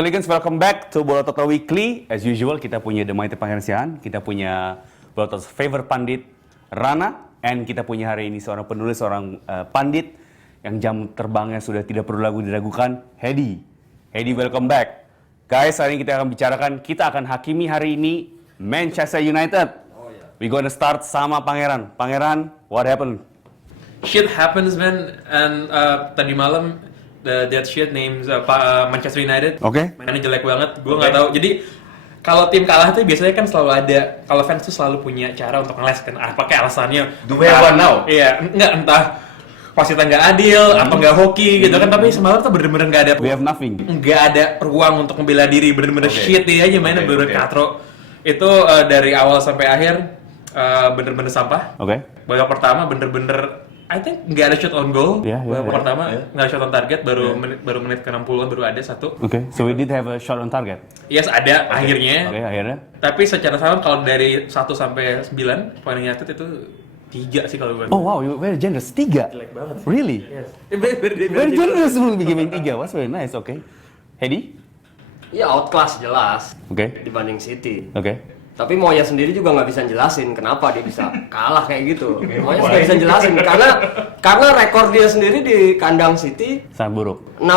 Botoligans, welcome back to Bola Toto Weekly. As usual, kita punya The Mighty Pangeran Siahaan, kita punya Bola Toto's favorite pandit, Rana, and kita punya hari ini seorang penulis, seorang pandit yang jam terbangnya sudah tidak perlu lagi diragukan, Hedi. Hedi, welcome back. Guys, hari ini kita akan hakimi hari ini Manchester United. We gonna start sama Pangeran. Pangeran, what happened? Shit happens, man. And tadi malam that shit names Manchester United. Oke. Mainnya jelek banget. Gue nggak tahu. Jadi kalau tim kalah tuh biasanya kan selalu ada. Kalau fans tuh selalu punya cara untuk ngeles kan. Pakai alasannya. Do we have one now? Iya, entah wasitnya nggak adil atau nggak hoki gitu kan. Tapi semalam tuh bener-bener nggak ada. We have nothing. Nggak ada ruang untuk membela diri. Bener-bener shit aja mainnya bener-bener katro. Itu dari awal sampai akhir bener-bener sampah. Oke. Babak pertama bener-bener I think nggak ada shot on goal. Babak pertama nggak ada shot on target, baru menit ke 60-an baru ada satu. Oke, so we did have a shot on target. Yes, ada akhirnya. Oke, akhirnya. Tapi secara salam kalau dari 1 sampai 9 poin United itu 3 sih kalau gue. Oh wow, you very generous. 3? Jelek banget. Really? Yes. Very generous will be giving 3. Was very nice. Okay. Hedi? Ya outclass jelas Oke. dibanding City. Oke. Tapi Moyes sendiri juga nggak bisa jelasin kenapa dia bisa kalah kayak gitu. Moyes nggak bisa jelasin karena rekor dia sendiri di kandang City Sangat buruk. 6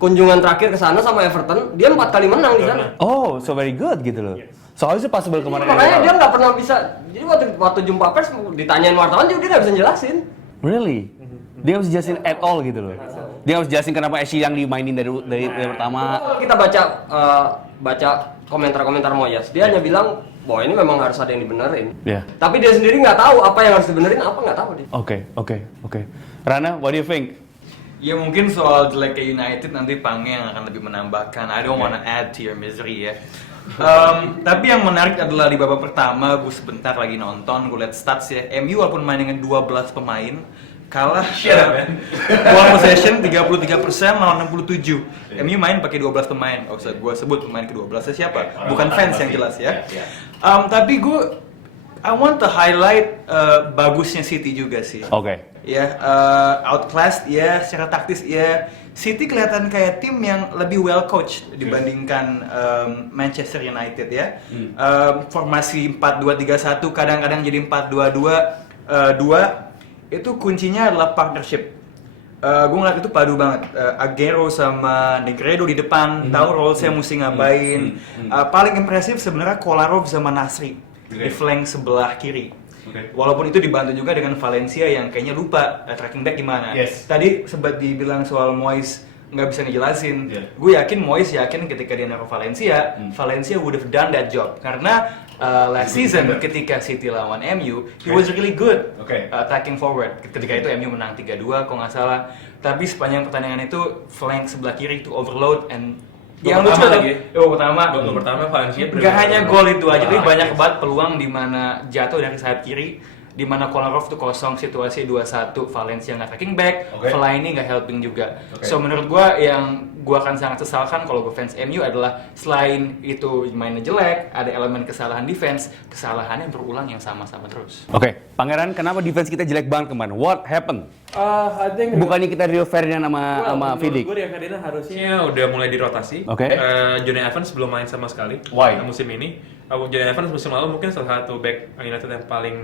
kunjungan terakhir ke sana sama Everton, dia 4 kali menang di sana. Oh, so very good gitu loh. Soalnya possible kemarin. Makanya dia nggak pernah bisa. Jadi waktu jumpa pers ditanyain wartawan dia nggak bisa jelasin. Really? Dia harus jelasin at all gitu loh. Dia harus jelasin kenapa Ashley yang dimainin dari pertama. Kalau kita baca komentar-komentar Moyes, dia hanya bilang bahwa ini memang harus ada yang dibenerin. Yeah. Tapi dia sendiri nggak tahu apa yang harus dibenerin, apa nggak tahu dia. Oke. Rana, what do you think? Ya mungkin soal jeleknya United nanti Pange yang akan lebih menambahkan. I don't wanna add to your misery ya. Tapi yang menarik adalah di babak pertama, gue sebentar lagi nonton, gue liat stats ya. MU walaupun main dengan 12 pemain, kalah ball possession 33% lawan 67. MU main pakai 12 pemain. Oh, usah gue sebut pemain ke-12 siapa? Bukan fans yang jelas ya. Tapi I want to highlight bagusnya City juga sih. Oke. Ya, outclassed ya, secara taktis ya. City kelihatan kayak tim yang lebih well coached dibandingkan Manchester United ya. Formasi 4-2-3-1 kadang-kadang jadi 4-2-2-2. Itu kuncinya adalah partnership. Gue ngeliat itu padu banget. Aguero sama Negredo di depan, tahu role-nya mesti ngapain. Paling impresif sebenarnya Kolarov sama Nasri di flank sebelah kiri. Walaupun itu dibantu juga dengan Valencia yang kayaknya lupa tracking back gimana. Tadi sempat dibilang soal Moyes nggak bisa ngejelasin. Gue yakin Moyes yakin ketika dia naruh Valencia, Valencia would have done that job. Karena last season ketika City lawan MU, he was really good attacking forward. Ketika itu MU menang 3-2 kalau nggak salah. Tapi sepanjang pertandingan itu flank sebelah kiri itu overload and yang lucu lagi. Gol pertama Valencia. Gak hanya gol itu aja, tapi banyak banget peluang di mana jatuh dari sayap kiri, di mana Kolarov tuh kosong, situasi 2-1, Valencia nggak tracking back, Fellaini nggak helping juga. So menurut gua yang gua akan sangat sesalkan kalau gua fans MU adalah selain itu mainnya jelek, ada elemen kesalahan defense, kesalahannya berulang yang sama-sama terus. Oke, Pangeran, kenapa defense kita jelek banget kemarin? What happened? I think Bukannya kita Rio Ferdinand sama Vidic? Gue Rio Ferdinand harusnya udah mulai dirotasi. Oke. Johnny Evans belum main sama sekali. Why? Musim ini. Johnny Evans musim lalu mungkin salah satu back United yang paling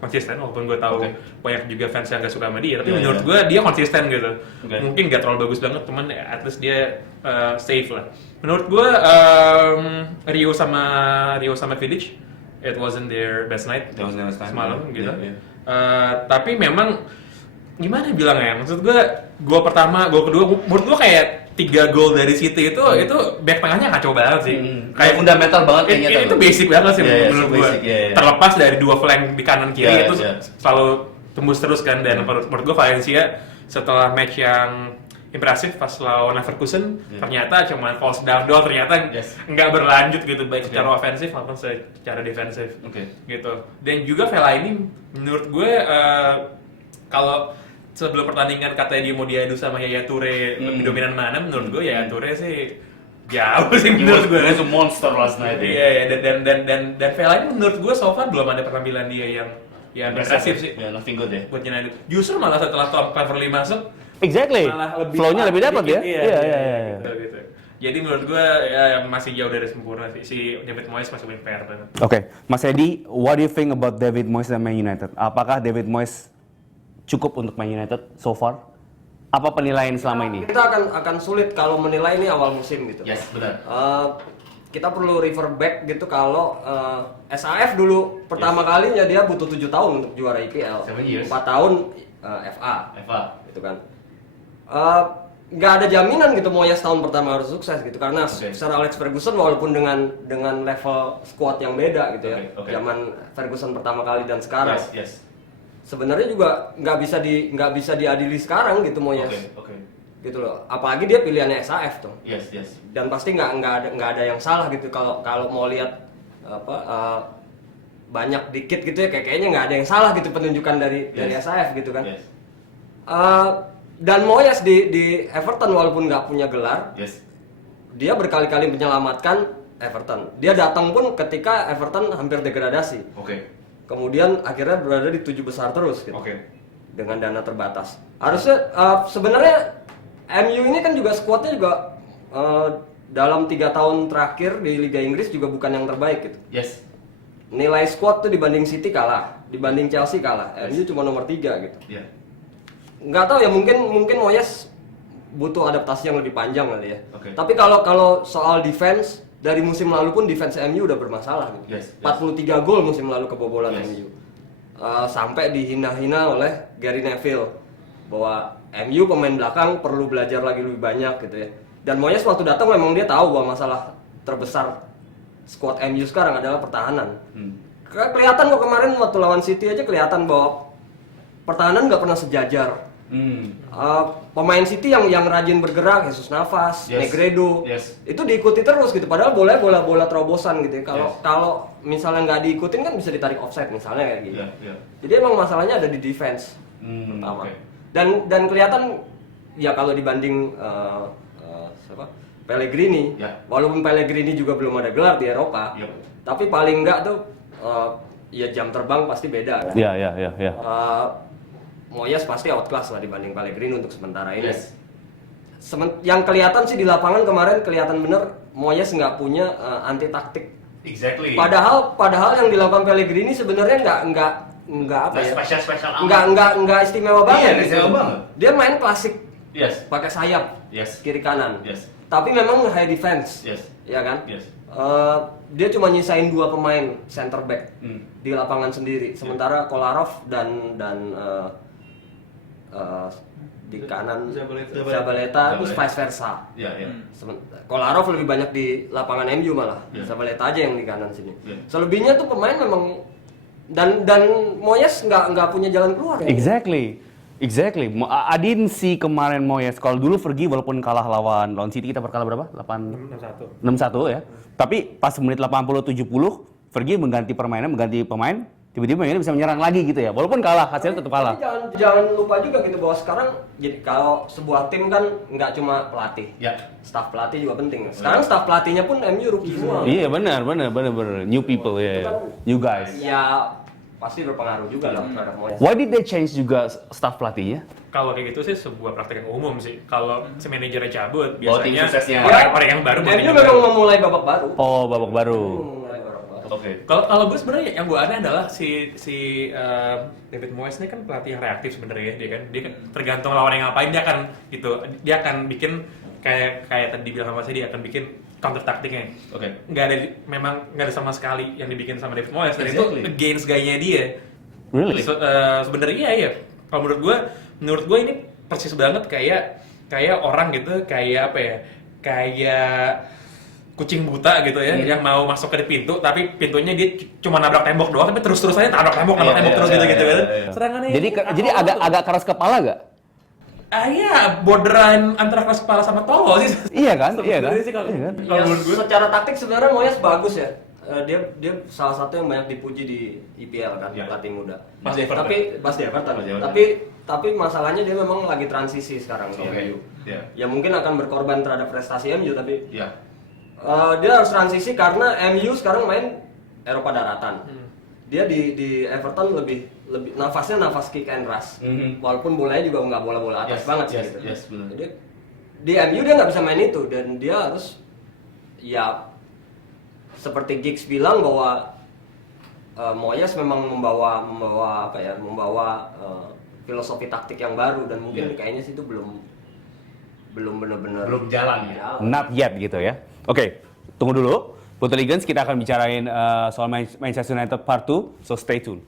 konsisten, walaupun gue tahu banyak juga fans yang gak suka sama dia, tapi menurut gue dia konsisten gitu. Mungkin gak terlalu bagus banget, teman at least dia safe lah. Menurut gue Rio sama Vidic, it wasn't their best night semalam gitu. Tapi memang gimana bilangnya? Maksud gue, gol pertama, gol kedua, menurut gue kayak 3 gol dari City itu back tengahnya kacau banget sih. Kayak fundamental banget kayaknya itu basic banget sih menurut gue. Terlepas dari 2 flank di kanan kiri itu selalu tembus terus kan, dan menurut gue Valencia setelah match yang impresif pas lawan Leverkusen ternyata cuma false down doang, ternyata nggak berlanjut gitu baik secara ofensif maupun secara defensif gitu. Dan juga Fellaini menurut gue kalau sebelum pertandingan katanya dia mau diadu sama Yaya Toure lebih dominan mana, menurut gue Yaya Toure sih jauh sih menurut gue. He's a monster last night. Iya, dan Fellaini menurut gue so far belum ada penampilan dia yang impresif sih. Ya, nothing good ya. Buat United. Justru malah setelah Tom Cleverley masuk, Exactly. malah Flow-nya lebih dapat ya? Iya. Gitu. Jadi menurut gue ya, masih jauh dari sempurna sih. Si David Moyes masih belum PR banget. Oke, Mas Edi, what do you think about David Moyes dan Man United? Apakah David Moyes cukup untuk Man United so far? Apa penilaian selama ini? Kita akan sulit kalau menilai ini awal musim gitu. Yes, benar. Kita perlu refer back gitu kalau SAF dulu pertama kalinya dia butuh 7 tahun untuk juara IPL. 7 years. 4 tahun FA. Eva. Gitu kan. Nggak ada jaminan gitu Moyes tahun pertama harus sukses gitu karena Oke. Sir Alex Ferguson walaupun dengan level squad yang beda gitu ya. Oke. Zaman Ferguson pertama kali dan sekarang. Yes. Sebenarnya juga nggak bisa diadili sekarang gitu Moyes. Oke. Gitu loh. Apalagi dia pilihannya SAF tuh. Yes. Dan pasti nggak ada yang salah gitu kalau mau lihat banyak dikit gitu ya kayaknya nggak ada yang salah gitu penunjukan dari Yes. SAF gitu kan. Yes. Dan Moyes di Everton walaupun nggak punya gelar, Yes. dia berkali-kali menyelamatkan Everton. Dia datang pun ketika Everton hampir degradasi. Oke. Kemudian akhirnya berada di 7 besar terus gitu. Oke. Dengan dana terbatas. Harusnya sebenarnya MU ini kan juga skuadnya juga dalam 3 tahun terakhir di Liga Inggris juga bukan yang terbaik gitu. Yes. Nilai squad tuh dibanding City kalah, dibanding Chelsea kalah. MU cuma nomor 3 gitu. Yeah. Nggak tahu ya mungkin Moyes butuh adaptasi yang lebih panjang kali ya. Oke. Tapi kalau soal defense dari musim lalu pun defense MU udah bermasalah gitu. Yes. 43 gol musim lalu kebobolan Yes. MU. Sampai dihina-hina oleh Gary Neville bahwa MU pemain belakang perlu belajar lagi lebih banyak gitu ya. Dan Moyes waktu datang memang dia tahu bahwa masalah terbesar squad MU sekarang adalah pertahanan. Kelihatan kok kemarin waktu lawan City aja kelihatan bahwa pertahanan nggak pernah sejajar. Pemain City yang rajin bergerak, Jesus Navas, Yes. Negredo, Yes. itu diikuti terus gitu. Padahal bola terobosan gitu ya. Yes. Kalau misalnya nggak diikutin kan bisa ditarik offside misalnya kayak gitu. Yeah. Jadi emang masalahnya ada di defense pertama. Oke. Dan kelihatan ya kalau dibanding siapa? Pellegrini, Ya. walaupun Pellegrini juga belum ada gelar di Eropa, Yup. tapi paling nggak tuh ya jam terbang pasti beda kan. Ya. Moyes pasti outclass lah dibanding Pellegrini untuk sementara ini. Yes. Yang kelihatan sih di lapangan kemarin kelihatan bener Moyes nggak punya anti taktik. Exactly. Padahal yang dilakukan Pellegrini sebenarnya nggak apa ya? Spesial Nggak istimewa banget. Iya, gitu. istimewa banget. Dia main klasik Yes. pakai sayap Yes. kiri kanan. Yes. Tapi memang high defense. Yes. Ya kan? Yes. Dia cuma nyisain 2 pemain center back di lapangan sendiri. Iya. Sementara Kolarov dan di kanan Zabaleta terus vice versa. Ya. Kolarov lebih banyak di lapangan MU malah. Yeah. Zabaleta aja yang di kanan sini. Yeah. Selebihnya tuh pemain memang dan Moyes nggak punya jalan keluar. Exactly. I didn't see kemarin Moyes. Kalau dulu Fergie walaupun kalah lawan City kita berkalah berapa? 6-1 ya. Tapi pas menit 80-70 Fergie mengganti pemain, tiba-tiba ini bisa menyerang lagi gitu ya. Walaupun kalah, hasilnya tetap kalah. Tapi jangan lupa juga gitu bahwa sekarang jadi kalau sebuah tim kan nggak cuma pelatih. Ya. Staff pelatih juga penting. Sekarang staff pelatihnya pun MU rookie semua. Iya benar. New people ya. Itu kan New guys. Ya pasti berpengaruh juga lah terhadap Moyes. Why did they change juga staff pelatihnya? Kalau kayak gitu sih sebuah praktek yang umum sih. Kalau si manajernya cabut, Oh, tim biasanya suksesnya. orang yang baru MU manajer memang baru. memulai babak baru. Oh, babak baru. Memulai babak baru. Oke. Kalau gue sebenarnya yang gue aneh adalah si David Moyes ini kan pelatih yang reaktif sebenarnya dia kan tergantung lawan yang ngapain dia akan bikin kayak tadi dibilang sama saya dia akan bikin counter taktiknya. Oke. Memang nggak ada sama sekali yang dibikin sama David Moyes dan Exactly. itu against gayanya dia. Really? Sebenarnya iya. Kalau menurut gue ini persis banget kayak orang gitu, kayak apa ya? Kayak kucing buta gitu ya, yang mau masuk ke pintu tapi pintunya dia cuma nabrak tembok doang tapi terus-terusannya nabrak tembok terus gitu kan. Serangannya Jadi agak keras kepala gak? iya, borderan antara keras kepala sama tolol sih. Iya kan? Sebenarnya sih kalau Iya kan? Ya, menurut gue. secara taktik sebenarnya Moyes bagus ya. Dia salah satu yang banyak dipuji di IPL kan, Ya. pelatih muda. Pas di Everton. Tapi pas di Everton. Pas di Everton. Tapi masalahnya dia memang lagi transisi sekarang di Oke. MU. Ya. Ya mungkin akan berkorban terhadap prestasi MU tapi Ya. dia harus transisi karena MU sekarang main Eropa daratan. Dia di Everton lebih nafasnya nafas kick and rush. Walaupun bolanya juga nggak bola-bola atas Yes, banget sih yes, gitu. yes, benar. Jadi di MU dia nggak bisa main itu dan dia harus ya seperti Giggs bilang bahwa Moyes memang membawa filosofi taktik yang baru dan mungkin kayaknya sih itu belum benar-benar Belum jalan ya. Not yet gitu ya. Oke, tunggu dulu. Putri Legends kita akan bicarain soal Manchester United Part 2, so stay tune.